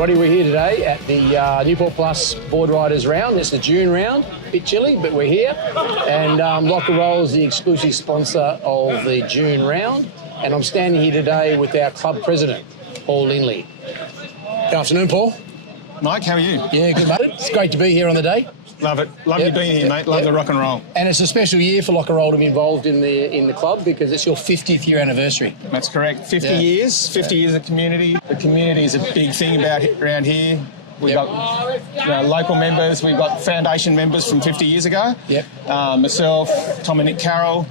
everybody. We're here today at the Newport Plus Boardriders round. It's the June round. A bit chilly, but we're here. And Lock and Roll is the exclusive sponsor of the June round. And I'm standing here today with our club president, Paul Lindley. Good afternoon, Paul. Mike, how are you? Yeah, good, mate. It's great to be here on the day. Love it. Love you being here, mate. Love the rock and roll. And it's a special year for Lock and Roll to be involved in the club because it's your 50th year anniversary. That's correct. 50 years. 50 years of community. The community is a big thing around here. We've got local members. We've got foundation members from 50 years ago. Yep. Myself, Tom and Nick Carroll,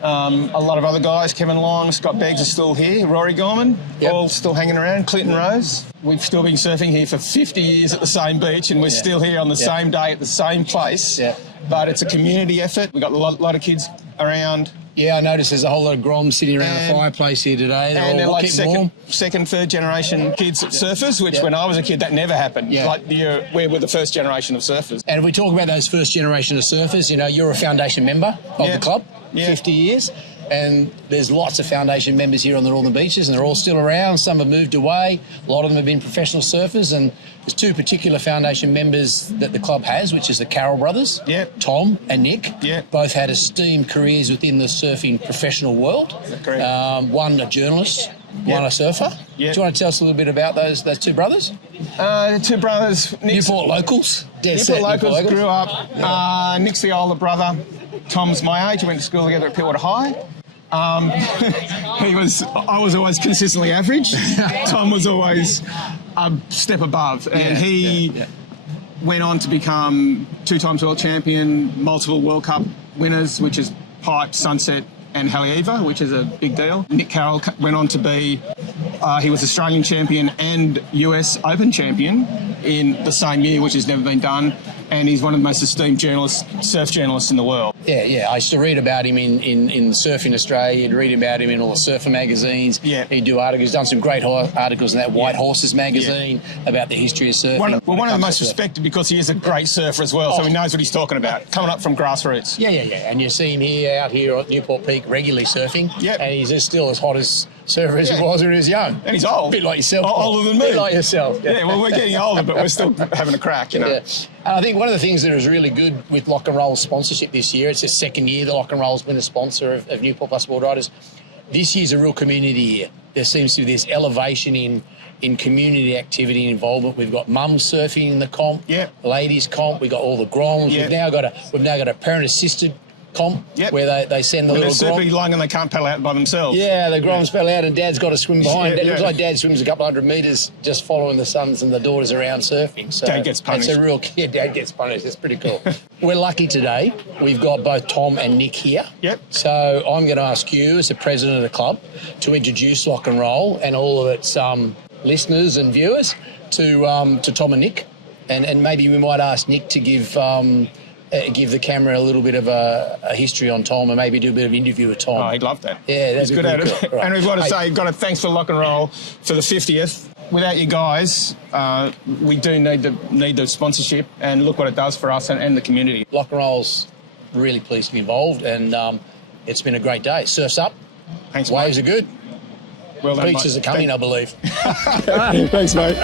a lot of other guys. Kevin Long, Scott Beggs are still here. Rory Gorman, all still hanging around. Clinton Rose. We've still been surfing here for 50 years at the same beach, and we're still here on the same day at the same place. Yeah. But it's a community effort. We've got a lot of kids around. Yeah, I noticed there's a whole lot of groms sitting around the fireplace here today. They're like second, third generation kids surfers, which when I was a kid, that never happened. Yeah. Like we were the first generation of surfers. And if we talk about those first generation of surfers, you know, you're a foundation member of the club, 50 years. And there's lots of foundation members here on the Northern Beaches, and they're all still around. Some have moved away. A lot of them have been professional surfers. And there's two particular foundation members that the club has, which is the Carroll brothers, Tom and Nick. Both had esteemed careers within the surfing professional world. One a journalist, one a surfer. Do you want to tell us a little bit about those two brothers? The two brothers, Newport locals. Newport locals grew up. Nick's the older brother. Tom's my age. We went to school together at Pittwater High. I was always consistently average. Tom was always a step above, and he went on to become 2 times world champion, multiple World Cup winners, which is Pipe, Sunset, and Haleiwa, which is a big deal. Nick Carroll went on to be, he was Australian champion and US Open champion in the same year, which has never been done. And he's one of the most esteemed surf journalists in the world. Yeah. I used to read about him in Surfing Australia. You'd read about him in all the surfer magazines. He'd do articles. He's done some great articles in that White Horses magazine about the history of surfing. One of the most respected because he is a great surfer as well, so he knows what he's talking about, coming up from grassroots. Yeah. And you see him out here at Newport Peak regularly surfing, and he's still as hot as surfer as he was when he was young. And he's old. A bit like yourself. Older than me. A bit like yourself. Yeah, well, we're getting older, but we're still having a crack, you know. And I think one of the things that is really good with Lock and Roll's sponsorship this year, it's the second year that Lock and Roll's been a sponsor of Newport Plus Boardriders. This year's a real community year. There seems to be this elevation in community activity and involvement. We've got mums surfing in the comp, ladies comp. We've got all the groms. We've now got a parent-assisted comp where they send the little grom. They're surfing long and they can't paddle out by themselves. Yeah, the groms paddle out and Dad's got to swim behind. It looks like Dad swims a couple hundred metres just following the sons and the daughters around surfing. So Dad gets punished. It's a real Dad gets punished. It's pretty cool. We're lucky today. We've got both Tom and Nick here. So I'm going to ask you, as the president of the club, to introduce Lock and Roll and all of its listeners and viewers to Tom and Nick, and maybe we might ask Nick to give the camera a little bit of a history on Tom and maybe do a bit of interview with Tom. Oh, he'd love that. Yeah, he's good at it. Cool. Right. And we've got to say, thanks for Lock and Roll for the 50th. Without you guys, we do need the sponsorship, and look what it does for us and the community. Lock and Roll's really pleased to be involved, and it's been a great day. Surf's up. Thanks, Waves mate. are good. Well done, Beaches are coming, I believe. Thanks, mate.